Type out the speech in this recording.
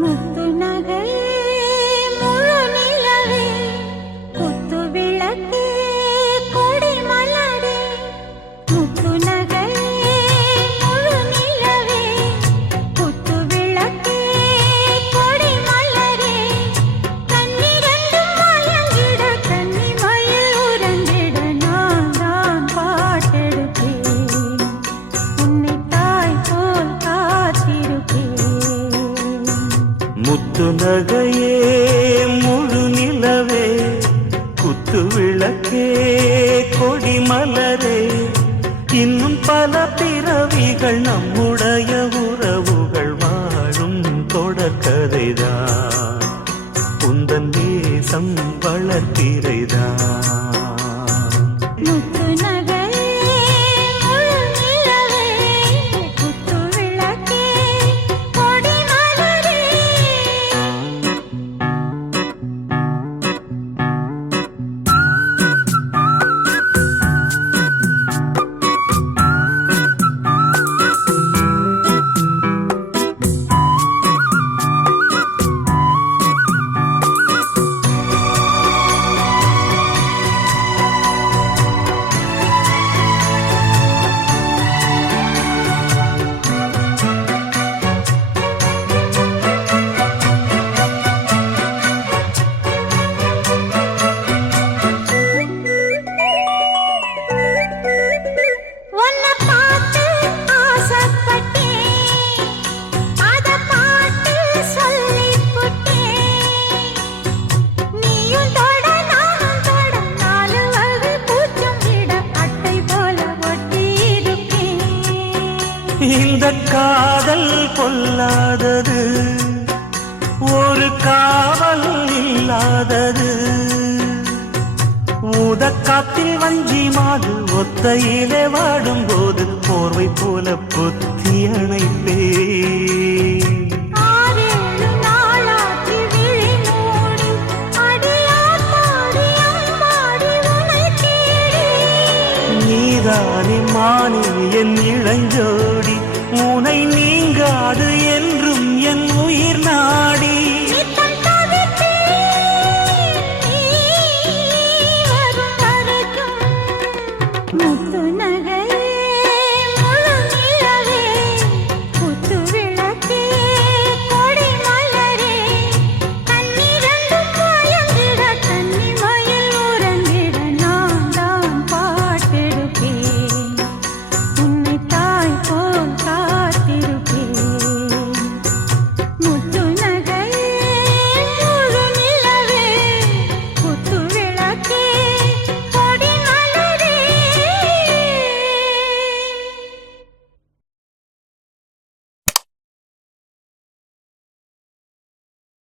முத்து நகை முழு நிலவே குத்து விளக்கு கொடி மலரே முத்து நகை முழு நிலவே குத்து விளக்கு கொடி மலரே கண்ணிரண்டும் மயங்கிட கன்னி மயில் உறங்கிட நான் தான் பாட்டெடுப்பேன் உன்னை தாய் போல் காத்திருப்பேன் முத்து நகையே முழு நிலவே குத்து விளக்கே கொடி மலரே இன்னும் பல பிறவிகள் நம்முடைய உறவுகள் வாழும் தொடர்கதைதான் உந்தன் தேசம் வளர்த்திரைதான் முத்து நகை முழு நிலவே குத்து விளக்கே கொடி மலரே உன்னை பார்த்து ஆசைப்பட்டேன் அத பாட்டு சொல்லிப் புட்டேன் நீயும் தொட நானும் தொட நாலு வகை பூச்சும் விட அட்டை போல ஒட்டி இருப்பேன் இந்த காதல் கொல்லாதது ஒரு காவல் இல்லாதது ஊதக்காத்தில் வஞ்சி மாது ஒத்தையிலே வாடும்போது போர்வை போல புத்தி அணைப்பே